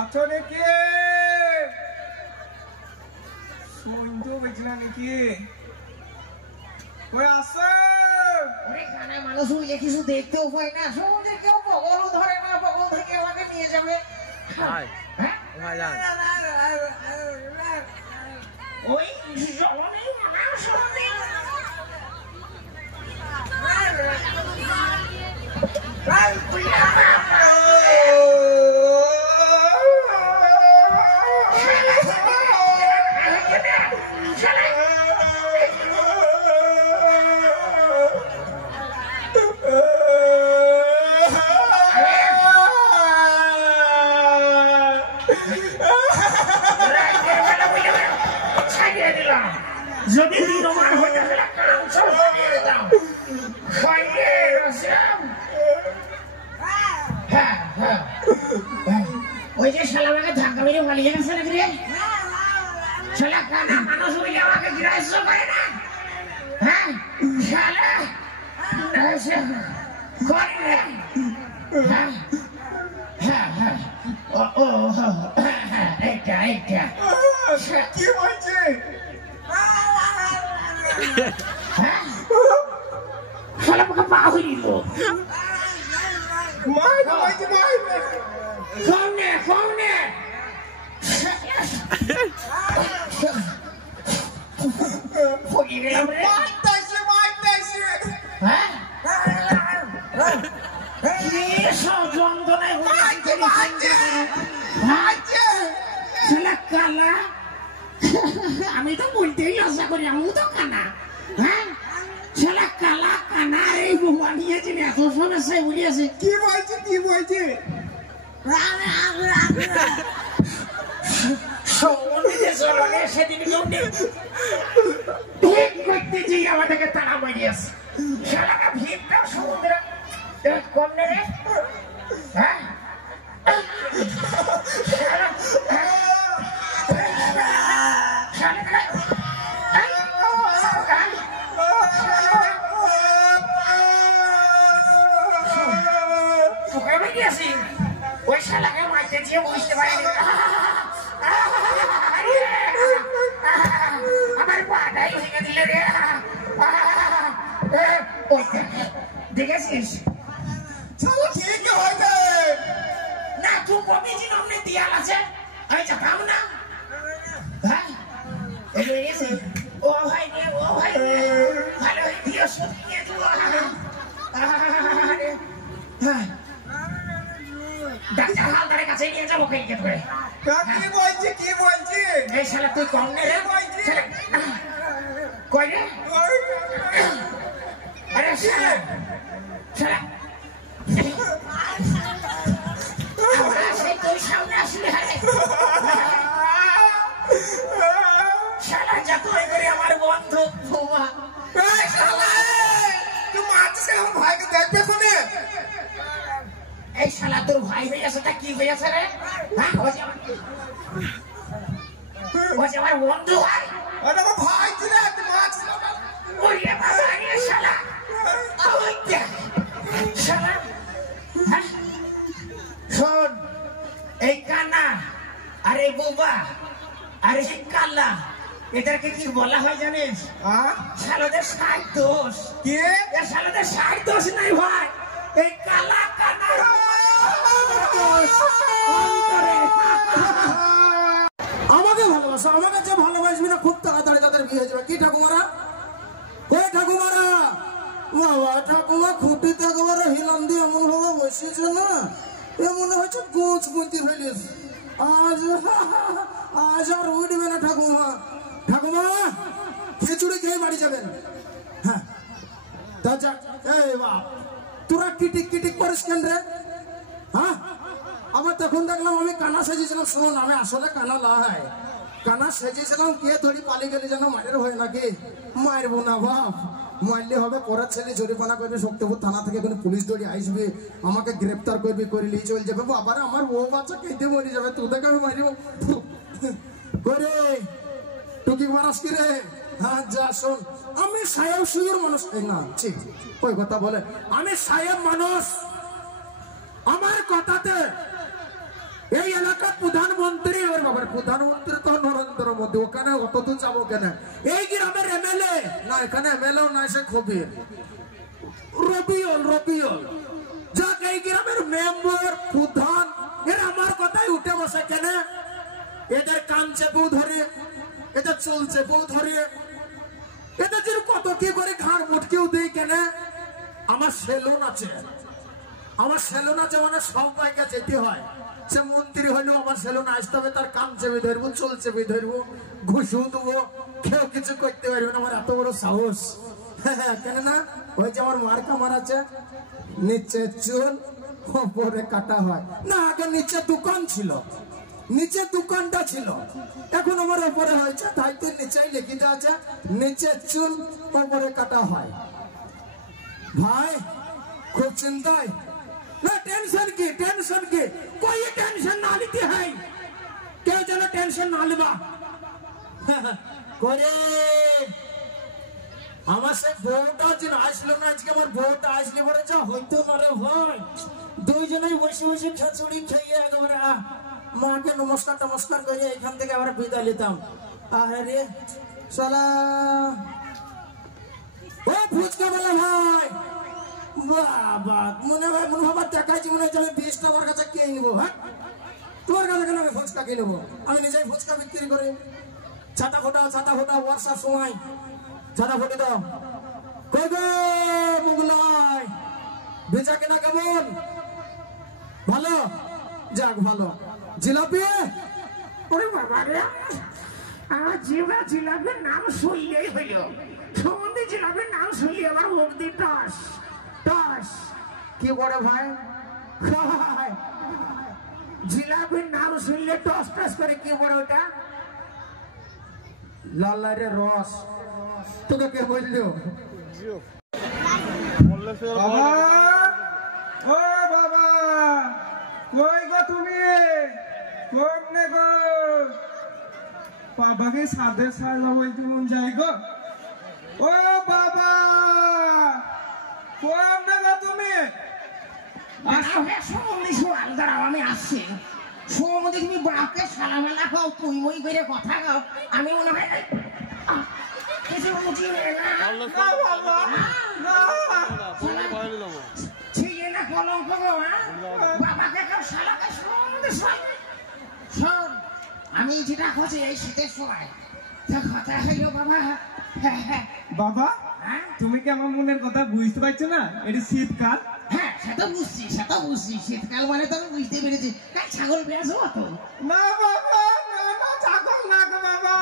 আছো নাকি? শুনতে পেয়েছিল নাকি? ওই আসো। এখানে মানুষ উইলে কিছু দেখতেও পাই না, সমুদ্রে কেউ বগলও ধরে না, বগল থেকে আমাকে নিয়ে যাবে। ওই জলনেই মানুষ যদি দিনমান হয়ে গেলে ওই যে শালা আমাকে ধাক্কা মেরে পালিয়ে গেছে নাকি রে? শালা কানা মানুষ হইলে আমাকে গ্রাহ্য করে না। হ্যাঁ শালা করে রে। হ্যাঁ হ্যাঁ হ্যাঁ ও এইটা এইটা কি হয়েছে? শালা আমাকে পা হয়ে দিল। ফোনে ফোনে ফোনে গেলাম রে। হ্যাঁ যন্ত্রণায় কালা আমি তো বলতেই লজ্জা করি, আমি তো কানা। হ্যাঁ ছেলে কালা কানা এই বানিয়েছি এত সমস্যায় বুঝিয়েছে। কি বলছে কি বলছে? সেদিন করতে যে আমাদেরকে তারা বেরিয়েছে সারাটা ভিড়টা সমুদ্রে কম নেই। হ্যাঁ ওই শালাকে মারতে দিয়ে বুঝতে পারিনি। আমার পাটাই ভেঙে দিলে রে। দেখেছিস ঠিক হয়েছে না? তুই বমিজি নামে দিয়াল আছে আমি চাপাম না। হ্যাঁ ও ভাই রে ও ভাই রে ভালো দিয়ে শুকিয়ে ডাক্তার হালদারের কাছে নিয়ে যাবো কেটে ধরে। কি বলছে কি বলছে? এই শালা তুই কম নে রে কই রে? আরে শালা শালা তুই সামনে আসলে শালা যা তুই করে আমার বন্ধু বোমা তুই মারছিস আমার ভাইকে দেখবে শুনে। এই শালা তোর ভাই হয়ে গেছে, তা কি হয়ে গেছে রে? হ্যাঁ ও যে আমার বন্ধু ভাই, ওটা আমার ভাই ছিল তুই মারছিস। ওরে বাবা রে শালা শালা শোন এই কানা আর এই বোবা আর এই কালা এদেরকে কি বলা হয় জানিস? শালাদের 60 দোষ। কি শালাদের 60 দোষ নাই ভাই, এই কালা কানা আমাকে ভালোবাসো, আমাকে যে ভালোবাসবি না খুব তাড়াতাড়ি তাদের বিয়ে হয়ে যাবে। কি ঠাকুমারা? ওই ঠাকুমারা বাবা ঠাকুমা খুঁটিতে একেবারে হিলাম দিয়ে এমন ভাবে বসেছে না, এ মনে হচ্ছে কোচ পুঁতি ফেলিস। আজ আজ আর উঠবে না ঠাকুমা। ঠাকুমা খিচুড়ি খেয়ে বাড়ি যাবেন। হ্যাঁ তা যাক। এই বাপ তোরা কিটিক কিটিক করিস কেন রে? হ্যাঁ আবার তখন দেখলাম আমি কানা সেজেছিলাম। শুনুন আমি আসলে কানা লাই, কানা সেজেছিলাম। কে ধরি পালিয়ে গেলে যেন মায়ের হয় নাকি? মারবো না বাপ, মারলে হবে পরের ছেলে জরিমানা করবে, শক্তিপুর থানা থেকে কোনো পুলিশ ধরে আসবে, আমাকে গ্রেপ্তার করবে, করে নিয়ে চলে যাবে। বাবারে আমার বউ বাচ্চা কেঁদে মরে যাবে, তোদেরকে আমি মারিব করে। টুকি মারাস কি রে? হ্যাঁ যা শোন, আমি সাহেব সুন্দর মানুষ না, ঠিক ওই কথা বলে আমি সাহেব মানুষ। আমার কথাতে এই এলাকা প্রধানমন্ত্রী ওর বাবার প্রধানমন্ত্রী তো নরেন্দ্র মোদী ওখানে অত দূর যাবো কেন এই গ্রামের এমএলএ না এখানে এমএলএ না সে খবির রবিউল যাক এই গ্রামের মেম্বার প্রধান এর আমার কথাই উঠে বসে কেন এদের কান চেপেও ধরে এদের চুল চেপেও ধরে এদের যে কত কি করে ঘাড় মুটকেও দেয় কেন আমার সেলুন আছে মানে সব জায়গায় যেতে হয় সে মন্ত্রী হইলেও আমার সেলুন আসতে হবে তার কান চেপে ধরবো চুল চেপে ধরবো ঘুষিও দেবো কেউ কিছু করতে পারবে না আমার এত বড় সাহস কেন না ওই যে আমার মার্কা মারাছে নিচে চুল উপরে কাটা হয় না আগে নিচে দোকান ছিল নিচে দোকানটা ছিল এখন আমার উপরে হয়েছে তাই তো নিচেই লিখিত আছে নিচে চুল উপরে কাটা হয় ভাই খুব চিন্তায় না টেনশন की कोई टेंशन ना लेती है क्या चलो टेंशन ना लेबा করে আমার সে বউটা যে আসলো না আজকে আমার বউটা আসলে পরে যা হইতো না রে ভাই দুইজনেই বসে বসে খিচুড়ি খেয়ে একেবারে মাকে নমস্কার করে এখান থেকে আবার বিদায় নিতাম আরে শালা ও ফুচকা বলা ভাই বাবা মনে হয় দেখাইছি মনে হচ্ছে আমি 20 টাকার কাছে কে নিবো হ্যাঁ তোমার কাছে কেন আমি ফুচকা কিনবো আমি নিজেই ফুচকা বিক্রি করি ছাতা ফোটা বর্ষার সময় ছাতা ফুটে দাও কই গো মুগলাই বেচা কেনা কেমন ভালো যাক ভালো জিলাপি ওরে বাবা রে আমার জিলাপির নাম শুনলেই হইল সম্বন্ধে জিলাপির নাম শুনলে আমার মুখ দিয়ে টস কি বড় ভাই জিলাপির নাম শুনলে টস করে কি বড় ওটা লালের রস তোকে কে বললো বাবা ও বাবা কই গো তুমি কোনে গো বাবাকে সাথে সাজা বলতে মন যায় গো ও বাবা কোনে গো তুমি আমি আসছি সমুদ্রে তুমি বাপকে সালামালা খাও তুই মই করে কথা খাও আমি মনে হয় কিছু বুঝি না ছিয়ে না কলঙ্ক বাবাকে কেউ সালাকে শোন আমি যেটা করছি এই শীতের সময় কথা হইল বাবা বাবা তুমি কি আমার মনের কথা বুঝতে পারছো না এটা শীতকাল হ্যাঁ সেটা বুঝছি শীতকাল মানে তো আমি বুঝতে পেরেছি ছাগল পেয়েছো তো না বাবা না ছাগল না গো বাবা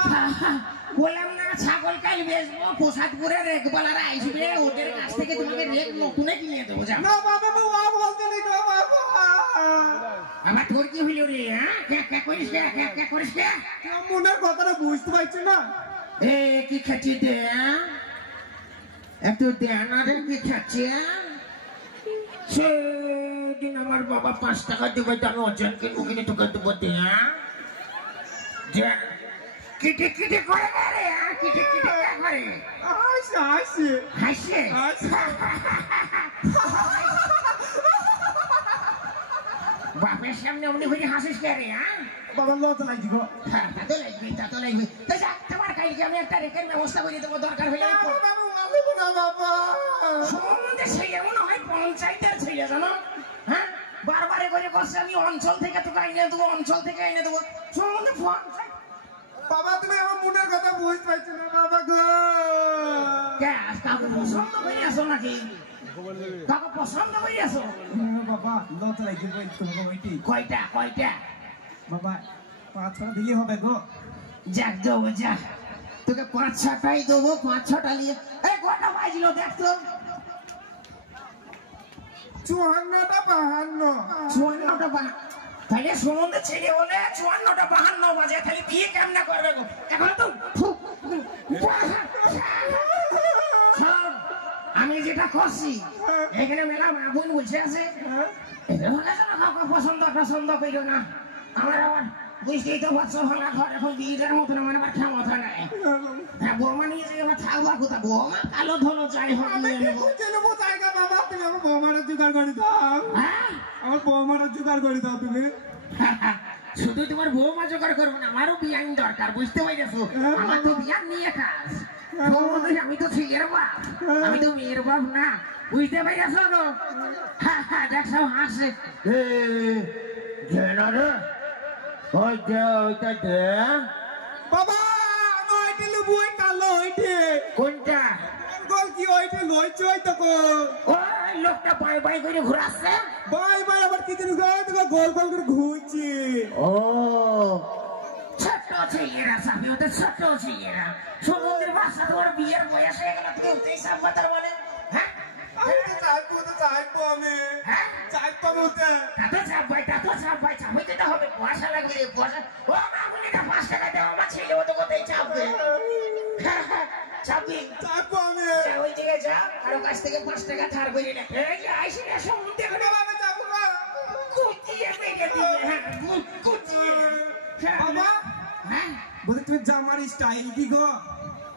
বললাম না ছাগল কাল বেচবো প্রসাদপুরে রেকবালারা আসবে ওদের কাছ থেকে তোমাকে রেক নতুনে কিনে দেবো যা না বাবা আমি ওয়া বলতে নি গো বাবা আমার তোর কি হইল রে হ্যাঁ কে করিস কে আমার মনের কথাটা বুঝতে পারছো না এ কি খাচ্ছি দে একটু দেন রে কি খাচ্ছি সেদিন আমার বাবা 5 টাকা দেবে আমি অর্জন কিনবো কিনে তোকে দেবো দে কিটে করে রে কিটে করে হাসে বাপের সামনে অমনি করে হাসিস কে রে বাবা লজ্জা লাগছে গো হ্যাঁ তা তো লাগবে তো যা তোমার কালকে আমি একটা রেকের ব্যবস্থা করে দেবো দরকার হলে বাবা সম্বন্ধে ছেলে মনে হয় পঞ্চায়েতের ছেলে জানো হ্যাঁ বারবারে করে করছে আমি অঞ্চল থেকে তোকে এনে দেবো সম্বন্ধে পঞ্চায়েত বাবা তুমি আমার মনের কথা বুঝতে পারছো না বাবা গো কাকু পছন্দ করে আসো নাকি কাকু পছন্দ করে আসো বাবা লজ্জা লাগছে তোমাকে ওইটি কয়টা বাবা 5-6টা দিলে হবে গো যাক দেবো যা তোকে 5-6টাই দেবো 5-6টা নিয়ে এই কটা বাজলো দেখ তো 54টা 52 তাহলে সম্বন্ধে ছেলে বলে 54টা 52 বাজে তাহলে বিয়ে কেমনে করবে গো এখন তো আমি যেটা করছি এখানে মেলা মা বোন বসে আছে পছন্দ করিও না আমার বুঝতেই তো বছর হলা ঘর এখন বিয়ের মতন আমার আবার ক্ষমতা নাই হ্যাঁ বৌমা নিয়ে যে এবার থাকবা কোথা বৌমা কালো ধলো চাই হোক নিয়ে নেবো জায়গা বাবা তুমি আমার বৌমারা জোগাড় করে দাও হ্যাঁ আমার বৌমারা জোগাড় করে দাও তুমি শুধু তোমার বৌমা জোগাড় করবো না, আমারও বিয়ান দরকার, বুঝতে পারছো? আমার তো বিয়ান নিয়ে কাজ। আমি তো ছেলের বাপ, আমি তো মেয়ের বাপ না, বুঝতে পারছো তো? দেখ সব হাসে। বাবা ওইটা লুবু ওই কালো ওইটে কোনটা? গোল কি ওইটে লইছে ওই তো ওই লোকটা বাই বাই করে ঘুরাচ্ছে। বাই বাই আবার কি জিনিস গোল গোল করে ঘুরছে। ও ছোট ছেলেরা, স্বামী ওদের ছোট ছেলেরা। সমুদ্রের বাসা তোমার বিয়ের বয়স হয়ে গেল, তুমি উঠে হিসাব তার মানে? হ্যাঁ চাইবো আমি হ্যাঁ চাইবো ওতে তা তো চাপ ভাই চাপাইতে তো হবে, পয়সা লাগবে পয়সা। ও মামুনি না 5 টাকা দেওয়া, আমার ছেলে ও তো কোথায় চাপবে? চাপবি? চাইবো আমি ওই দিকে যা, কারো কাছ থেকে 5 টাকা ধার করে নে। এই যে আইসি না সমুদ্রে করে বাবা যাবো না কুটিয়ে মেরে দিবে। হ্যাঁ কুটিয়ে। বাবা হ্যাঁ বলি তুমি জামার স্টাইল কি গো?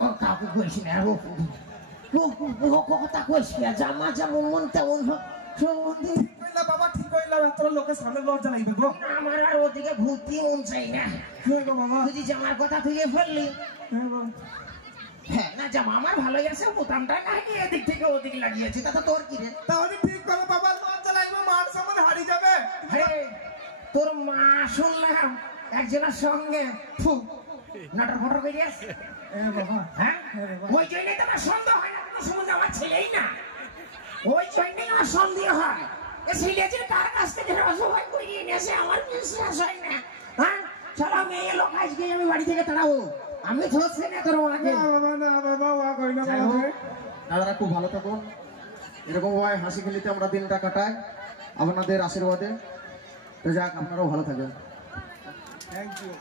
ও কাকু কইস না, ও কথা কইস না, জামা যেমন মন তেমন হোক। সমুদ্রে কইলা বাবা ঠিক কইলা, এত লোকের সামনে লজ্জা লাগবে গো। আমার আর ওদিকে ঘুরতে মন চাই না। হ্যাঁ গো বাবা, তুই জামার কথা তুই ফেললি। হ্যাঁ গো। হ্যাঁ না, জামা আমার ভালোই আছে, বোতামটা না গিয়ে এদিক থেকে ওদিক লাগিয়েছি, তা তোর কি রে? তাহলে ঠিক করো বাবা, লজ্জা লাগবে, মান সম্মান হারিয়ে যাবে। আরে তোর মা শুনলাম একজনের সঙ্গে নটর ফটর করে আসছে। বাবা হ্যাঁ ওই জন্যই তো আমার সন্দেহ হয় না, কোনো সম্বন্ধে আমার ছেলেই না, ওই জন্যই আমার সন্দেহ হয়। এ ছেলেদের কার কাছ থেকে রসভাই করিয়ে নিয়েছে আমার বিশ্বাস হয় না। হ্যাঁ চলো মেয়ে লোক আজকে আমি বাড়ি থেকে তাড়াবো, আমি ধরছি না তোর আগে। বাবা না বাবা ওয়া কই না বাবা। দাদারা খুব ভালো থাকো, এরকম ভাবে হাসি খেলিতে আমরা দিনটা কাটাই আপনাদের আশীর্বাদে। তো যাক, আপনারাও ভালো থাকবেন। Thank you.